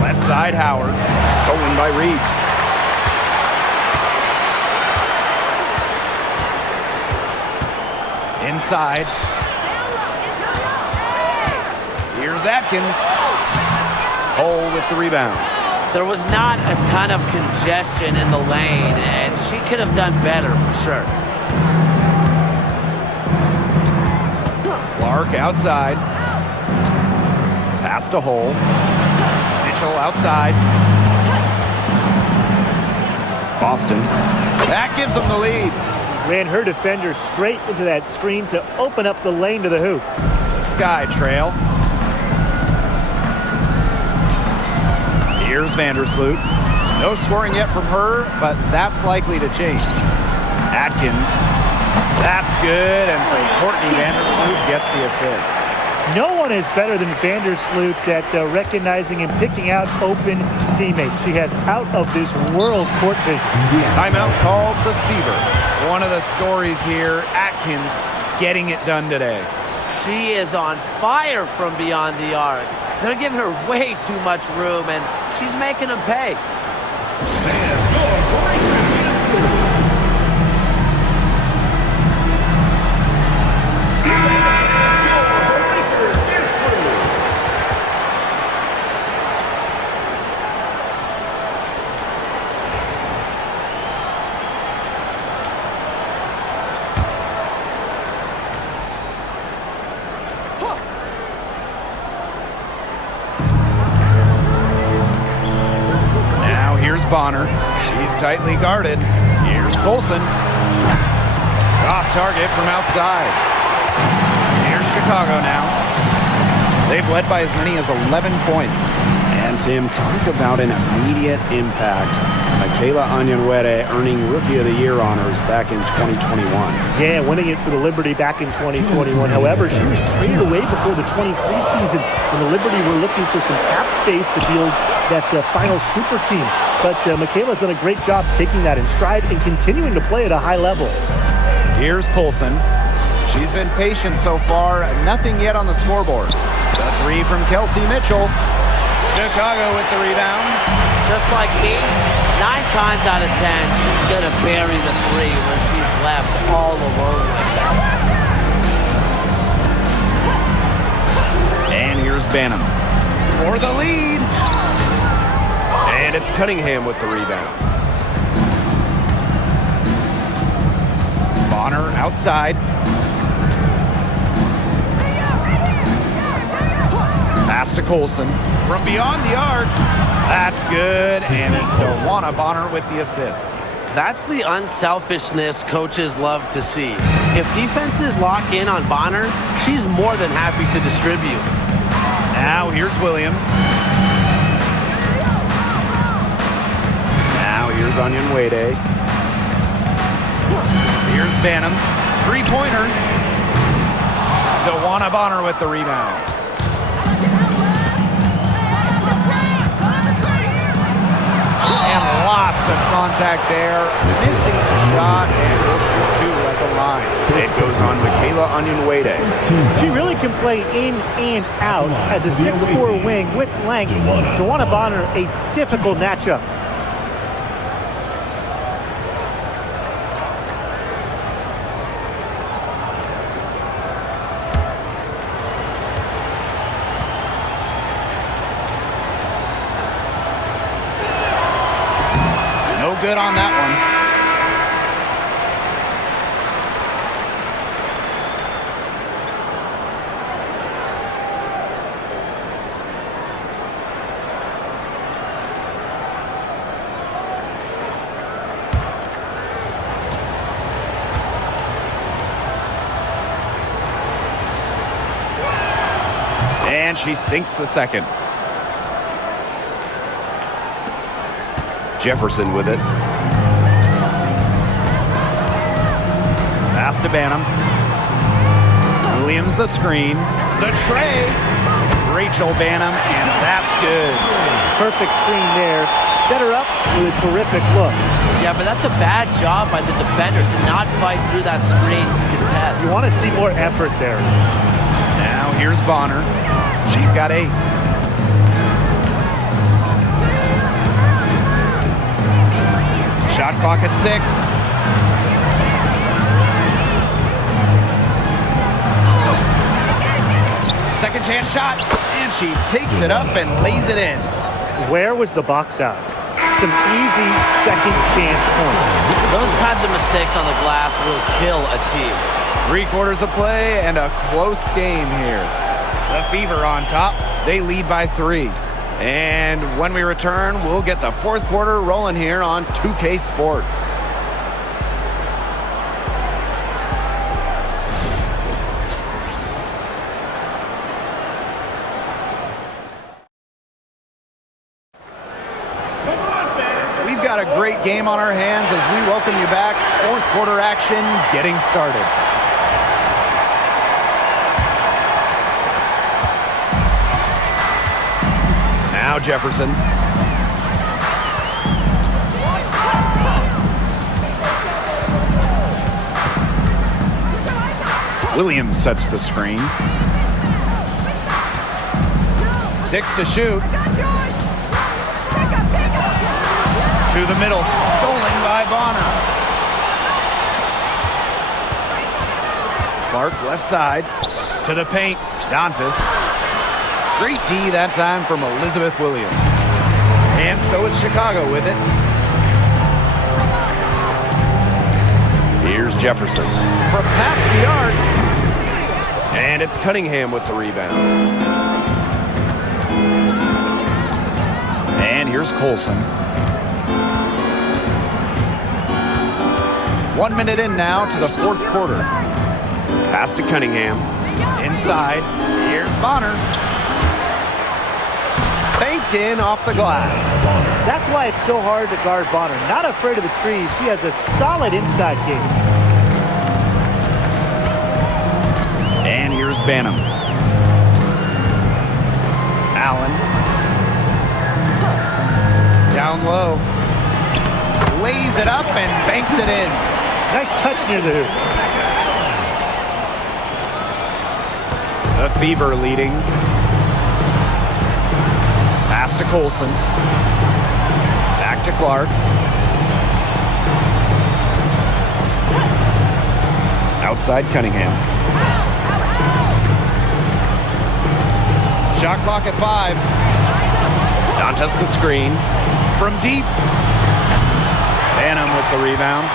Left side Howard. Stolen by Reese. Inside. Here's Atkins. Hole with the rebound. There was not a ton of congestion in the lane, and she could have done better for sure. Clark outside. Pass to Hole. Mitchell outside. Boston. That gives them the lead. Ran her defender straight into that screen to open up the lane to the hoop. Sky trail. Here's Vandersloot. No scoring yet from her, but that's likely to change. Atkins. That's good, and so Courtney Vandersloot gets the assist. No one is better than Vandersloot at recognizing and picking out open teammates. She has out-of-this-world court vision. Timeout called the Fever. One of the stories here, Atkins getting it done today. She is on fire from beyond the arc. They're giving her way too much room, and she's making them pay. Bonner. She's tightly guarded. Here's Colson. Off target from outside. Here's Chicago now. They've led by as many as 11 points. And Tim, talk about an immediate impact. Michaela Onyenwere earning Rookie of the Year honors back in 2021. Yeah, winning it for the Liberty back in 2021. However, she was traded away before the 23 season when the Liberty were looking for some cap space to build that final super team. But Michaela's done a great job taking that in stride and continuing to play at a high level. Here's Colson. She's been patient so far. Nothing yet on the scoreboard. The three from Kelsey Mitchell. Chicago with the rebound. Just like me, 9 times out of 10, she's going to bury the three when she's left all alone with them. And here's Banham for the lead. And it's Cunningham with the rebound. Bonner outside. Pass to Colson from beyond the arc. That's good, and it's Dewana Bonner with the assist. That's the unselfishness coaches love to see. If defenses lock in on Bonner, she's more than happy to distribute. Now here's Williams. Now here's Onyenwere. Here's Banham. Three-pointer. Dewana Bonner with the rebound. And lots of contact there. Missing the shot, and will shoot 2 at the line. It goes on Michaela Onyenwere. She really can play in and out as a 6'4" wing with length. Dewana Bonner, a difficult matchup. Good on that one. And she sinks the second. Jefferson with it. Pass to Banham. Williams the screen. The tray. Rachel Banham, and that's good. Perfect screen there. Set her up with a terrific look. Yeah, but that's a bad job by the defender to not fight through that screen to contest. You want to see more effort there. Now here's Bonner. She's got 8. Shot clock at 6. Second chance shot, and she takes it up and lays it in. Where was the box out? Some easy second chance points. Those kinds of mistakes on the glass will kill a team. 3 quarters of play and a close game here. The Fever on top. They lead by 3. And when we return, we'll get the 4th quarter rolling here on 2K Sports. We've got a great game on our hands as we welcome you back. 4th quarter action getting started. Now Jefferson. Williams sets the screen. 6 to shoot. To the middle. Stolen by Bonner. Clark left side. To the paint. Dantas. Great D that time from Elizabeth Williams. And so it's Chicago with it. Here's Jefferson. For past the arc. And it's Cunningham with the rebound. And here's Colson. 1 minute in now to the 4th quarter. Pass to Cunningham. Inside. Here's Bonner. scraped in off the glass. That's why it's so hard to guard Bonner. Not afraid of the trees. She has a solid inside game. And here's Banham. Allen. Down low. Lays it up and banks it in. Nice touch near the hoop. The Fever leading. Pass to Colson. Back to Clark. Outside Cunningham. Shot clock at 5. Dantas the screen. From deep. Banham with the rebound.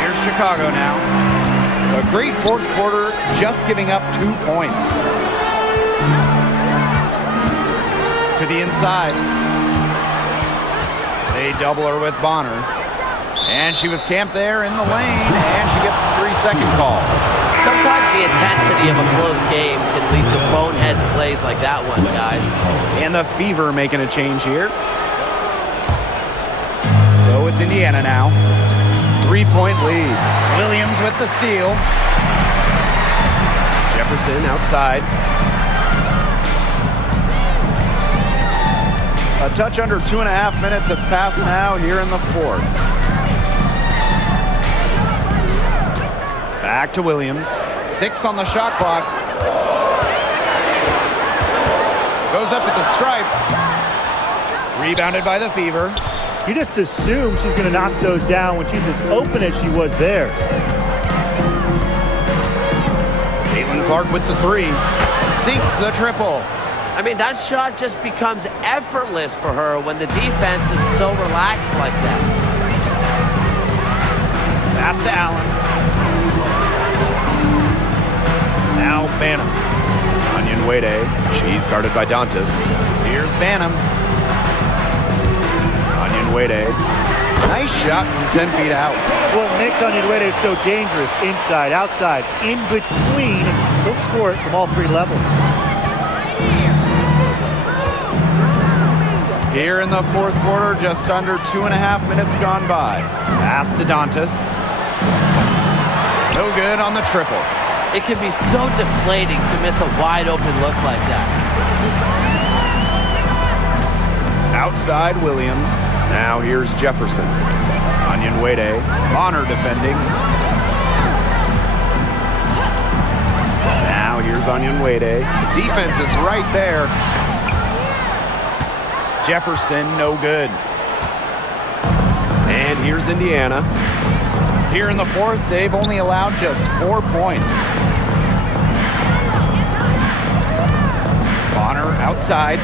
Here's Chicago now. A great fourth quarter, just giving up 2 points. To the inside. They double her with Bonner. And she was camped there in the lane, and she gets the 3-second call. Sometimes the intensity of a close game can lead to bonehead plays like that one, guys. And the Fever making a change here. So it's Indiana now. 3-point lead. Williams with the steal. Jefferson outside. A touch under 2.5 minutes have passed now here in the fourth. Back to Williams. 6 on the shot clock. Goes up at the stripe. Rebounded by the Fever. You just assume she's going to knock those down when she's as open as she was there. Clark with the 3. Sinks the triple. I mean, that shot just becomes effortless for her when the defense is so relaxed like that. Pass to Allen. Now Banham. Onion Wade. She's guarded by Dantas. Here's Banham. Onion Wade. Nice shot from 10 feet out. What makes Onion Wade so dangerous, inside, outside, in between, she'll score it from all 3 levels. Here in the fourth quarter, just under 2.5 minutes gone by. Pass to Dantas. No good on the triple. It can be so deflating to miss a wide open look like that. Outside Williams. Now here's Jefferson. Onion Wade. Bonner defending. Now here's Onion Wade. The defense is right there. Jefferson, no good. And here's Indiana. Here in the fourth, they've only allowed just 4 points. Bonner outside.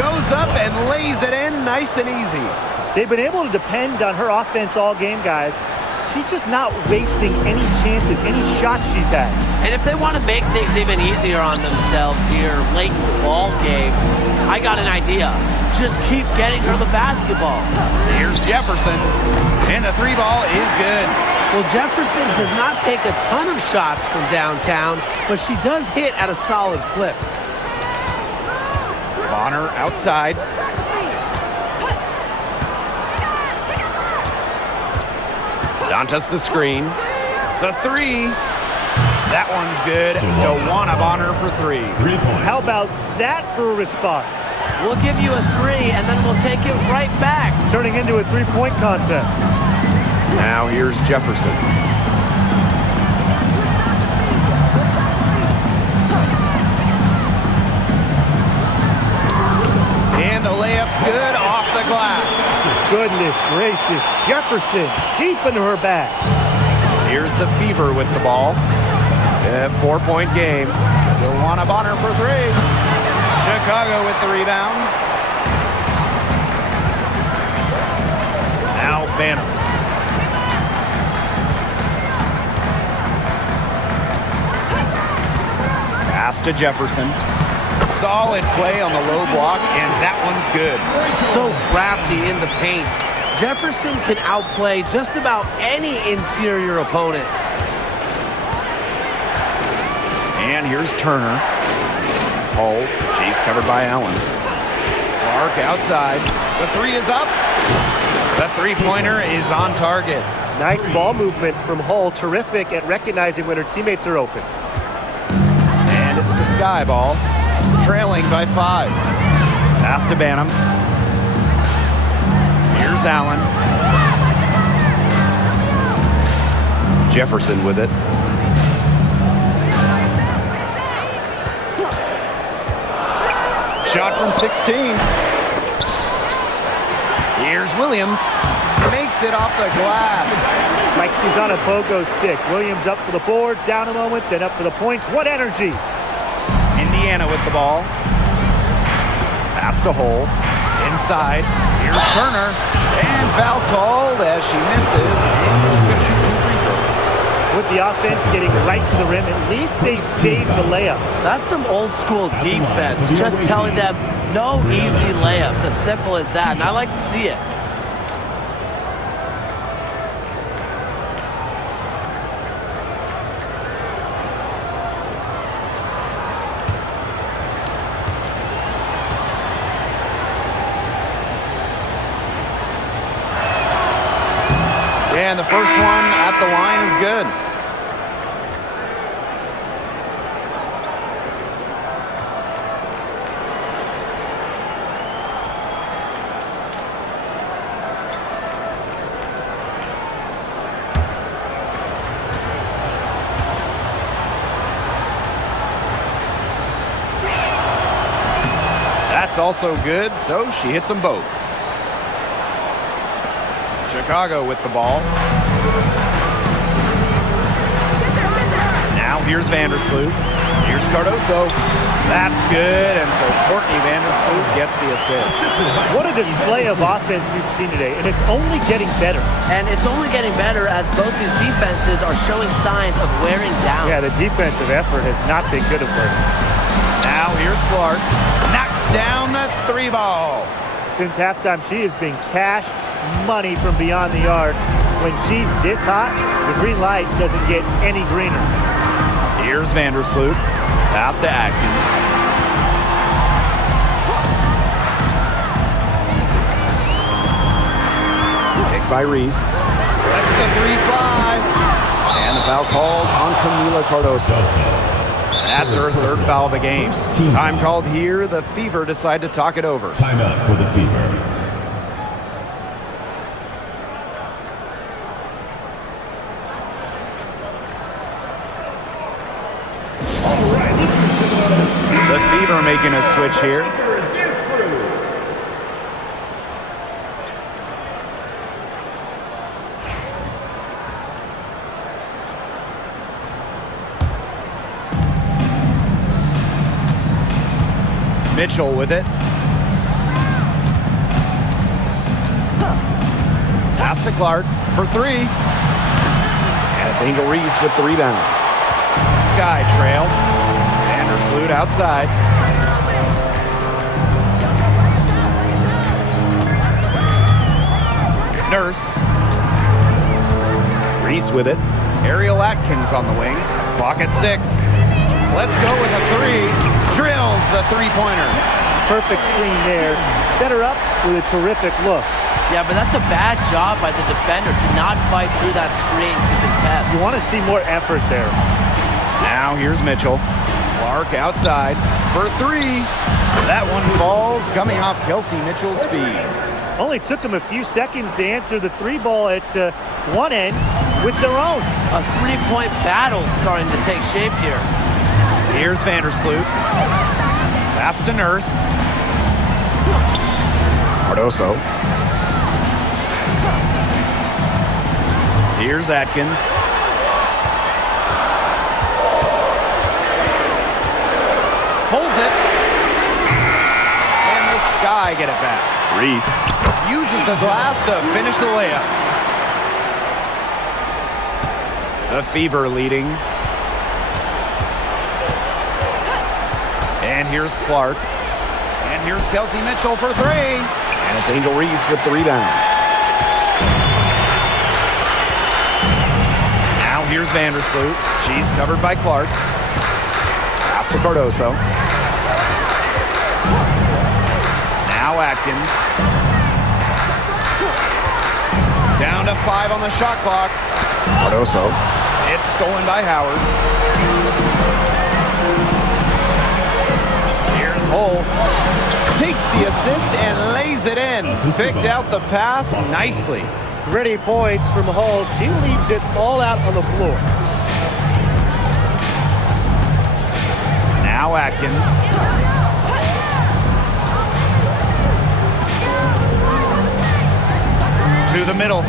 Goes up and lays it in nice and easy. They've been able to depend on her offense all game, guys. She's just not wasting any chances, any shots she's had. And if they want to make things even easier on themselves here late in the ball game, I got an idea. Just keep getting her the basketball. Here's Jefferson, and the 3-ball is good. Well, Jefferson does not take a ton of shots from downtown, but she does hit at a solid clip. Bonner outside. Dantas the screen. The 3. That one's good. Joanna Bonner for 3. 3 points. How about that for a response? We'll give you a 3, and then we'll take it right back. Turning into a 3-point contest. Now here's Jefferson. And the layup's good off the glass. Goodness gracious. Jefferson deep into her bag. Here's the Fever with the ball. A 4-point game. Joanna Bonner for 3. Chicago with the rebound. Now Banham. Pass to Jefferson. Solid play on the low block, and that one's good. So crafty in the paint. Jefferson can outplay just about any interior opponent. And here's Turner. Hole, she's covered by Allen. Clark outside. The three is up. The three-pointer is on target. Nice ball movement from Hull. Terrific at recognizing when her teammates are open. And it's the Sky Ball, trailing by 5. Pass to Banham. Here's Allen. Jefferson with it. Shot from 16. Here's Williams. Makes it off the glass. Like she's on a pogo stick. Williams up for the board, down a moment, then up for the points. What energy! Indiana with the ball. Pass to Hole. Inside. Here's Turner. And foul called as she misses. And she's going to shoot 2 free throws. With the offense getting right to the rim, at least they saved the layup. That's some old school defense. Just telling them no easy layups. As simple as that. And I like to see it. And the first one at the line is good. That's also good, so she hits them both. Chicago with the ball. Now here's Vandersloot. Here's Cardoso. That's good, and so Courtney Vandersloot gets the assist. What a display of offense we've seen today, and it's only getting better. And it's only getting better as both these defenses are showing signs of wearing down. Yeah, the defensive effort has not been good of late. Now here's Clark. Knocks down the 3 ball. Since halftime, she has been cash money from beyond the arc. When she's this hot, the green light doesn't get any greener. Here's Vandersloot. Pass to Atkins. Picked by Reese. That's the 3 fly. And the foul called on Camila Cardoso. That's her 3rd foul of the game. Time called here. The Fever decide to talk it over. Timeout for the Fever. The Fever making a switch here. Mitchell with it. Pass to Clark for 3. And it's Angel Reese with the rebound. Sky trail. Vandersloot outside. Nurse. Reese with it. Ariel Atkins on the wing. Clock at 6. Let's go with a 3. Drills the 3-pointer. Perfect screen there. Set her up with a terrific look. Yeah, but that's a bad job by the defender to not fight through that screen to contest. You want to see more effort there. Now here's Mitchell. Clark outside for 3. That one falls, coming off Kelsey Mitchell's feet. Only took them a few seconds to answer the 3 ball at one end with their own. A 3-point battle starting to take shape here. Here's Vandersloot. Pass to Nurse. Cardoso. Here's Atkins. Pulls it. And the Sky get it back. Reese. Uses the glass to finish the layup. The Fever leading. And here's Clark. And here's Kelsey Mitchell for 3. And it's Angel Reese with the rebound. Now here's Vandersloot. She's covered by Clark. Pass to Cardoso. Now Atkins. Down to 5 on the shot clock. Cardoso. It's stolen by Howard. Here's Hull. Takes the assist and lays it in. Picked out the pass nicely. Gritty points from Hull. She leaves it all out on the floor. Now Atkins. To the middle.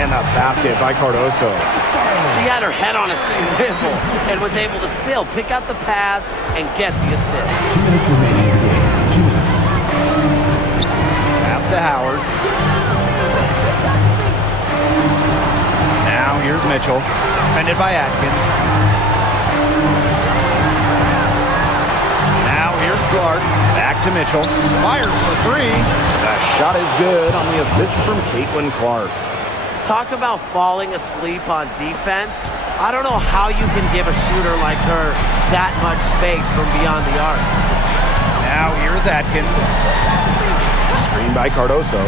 And the basket by Cardoso. She had her head on a swivel and was able to still pick out the pass and get the assist. 2 minutes remaining in the game. 2 minutes. Pass to Howard. Now here's Mitchell. Defended by Atkins. Now here's Clark. Back to Mitchell. Fires for 3. That shot is good on the assist from Clark. Talk about falling asleep on defense. I don't know how you can give a shooter like her that much space from beyond the arc. Now here's Atkins. Screen by Cardoso.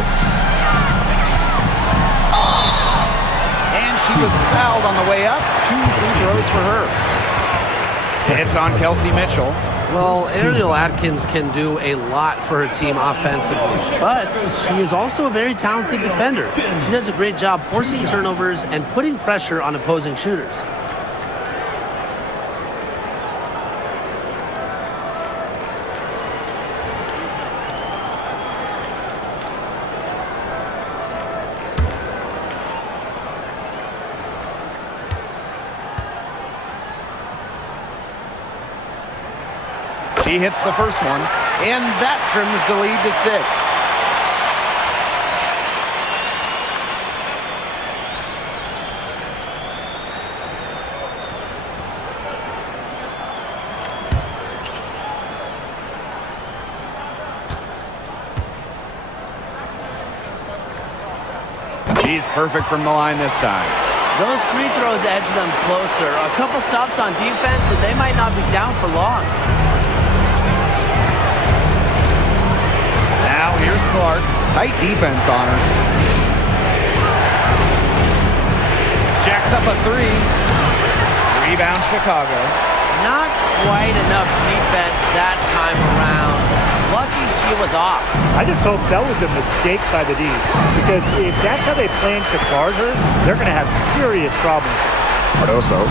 And she was fouled on the way up. 2 free throws for her. It's on Kelsey Mitchell. Well, Ariel Atkins can do a lot for her team offensively, but she is also a very talented defender. She does a great job forcing turnovers and putting pressure on opposing shooters. She hits the first one, and that trims the lead to 6. She's perfect from the line this time. Those free throws edge them closer. A couple stops on defense, and they might not be down for long. Now here's Clark. Tight defense on her. Jacks up a 3. Rebound Chicago. Not quite enough defense that time around. Lucky she was off. I just hope that was a mistake by the D, because if that's how they plan to guard her, they're going to have serious problems. Cardoso.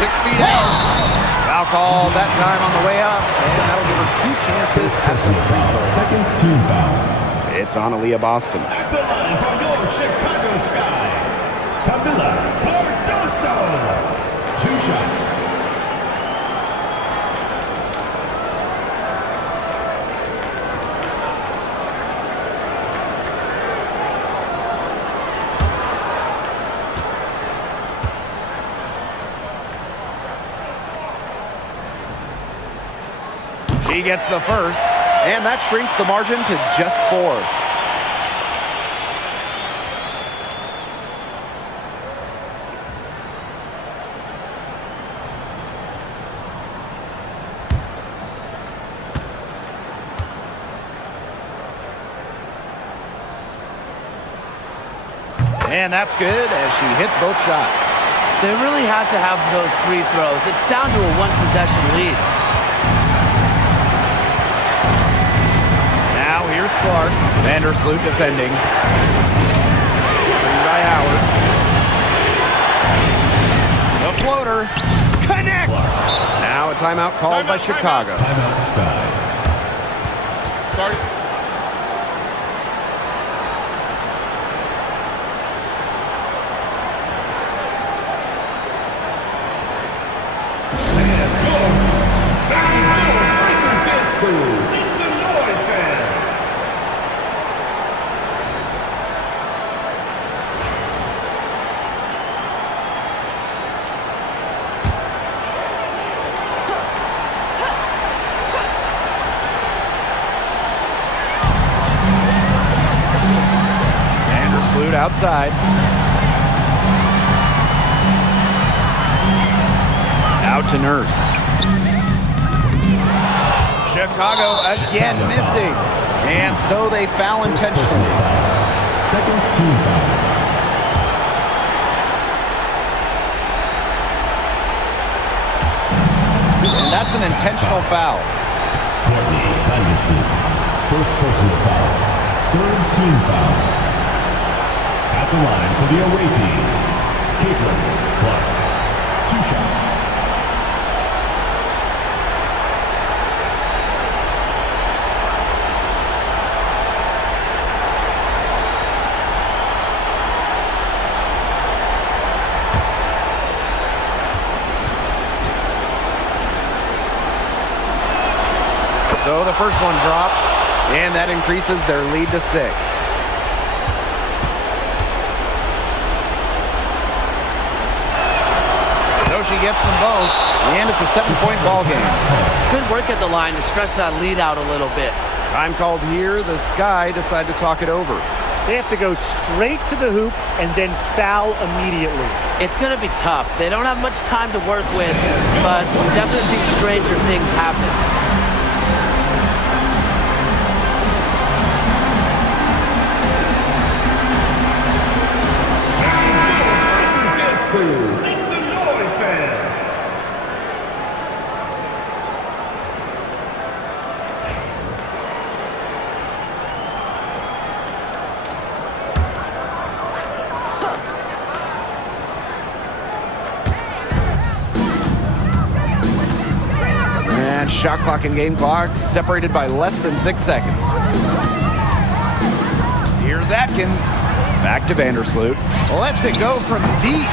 6 feet out. Foul call that time on the way up. And that'll give her 2 chances at the free throw. Second team foul. It's on Aaliyah Boston. At the line from your Chicago Sky, Camila Cardoso. 2 shots. He gets the first, and that shrinks the margin to just 4. And that's good as she hits both shots. They really had to have those free throws. It's down to a 1-possession lead. Now here's Clark. Vandersloot defending. By Howard. The floater connects. Now a timeout called by Chicago. Timeout Sky. Outside. Out to Nurse. Chicago again missing. And so they foul intentionally. Second team foul. And that's an intentional foul. First personal foul. Third team foul. At the line for the away team, Clark. 2 shots. So the first one drops, and that increases their lead to 6. So she gets them both, and it's a 7-point ball game. Good work at the line to stretch that lead out a little bit. Time called here. The Sky decide to talk it over. They have to go straight to the hoop and then foul immediately. It's going to be tough. They don't have much time to work with, but we've definitely seen stranger things happen. Make some noise, fans. And shot clock and game clock separated by less than 6 seconds. Here's Atkins. Back to Vandersloot. Lets it go from deep.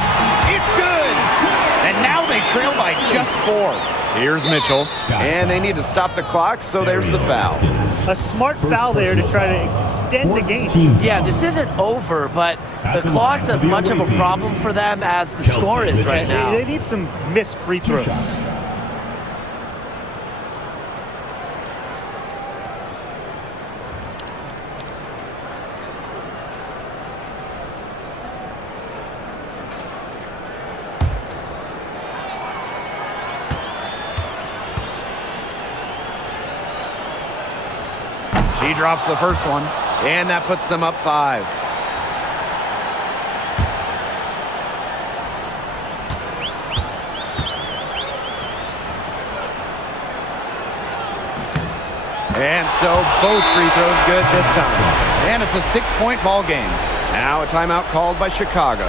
It's good. And now they trail by just 4. Here's Mitchell. And they need to stop the clock, so there's the foul. A smart foul there to try to extend the game. Yeah, this isn't over, but the clock's as much of a problem for them as the score is right now. They need some missed free throws. She drops the first one, and that puts them up 5. And so both free throws good this time. And it's a 6-point ball game. Now a timeout called by Chicago.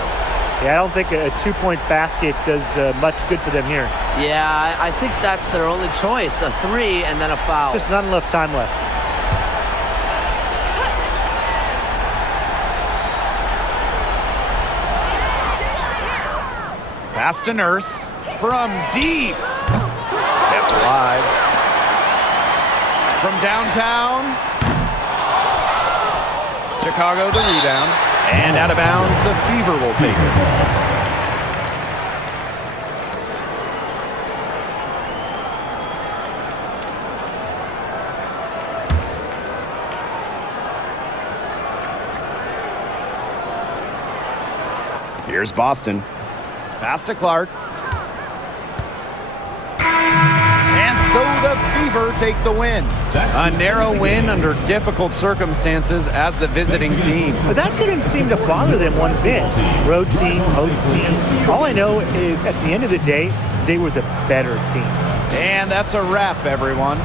Yeah, I don't think a 2-point basket does much good for them here. Yeah, I think that's their only choice, a 3 and then a foul. Just not enough time left. Pass to Nurse from deep. Kept alive. From downtown. Chicago the rebound. And out of bounds, the Fever will take it. Here's Boston. Pass to Clark. And so the Fever take the win. A narrow win under difficult circumstances as the visiting team. But that didn't seem to bother them one bit. Road team, home team. All I know is at the end of the day, they were the better team. And that's a wrap, everyone.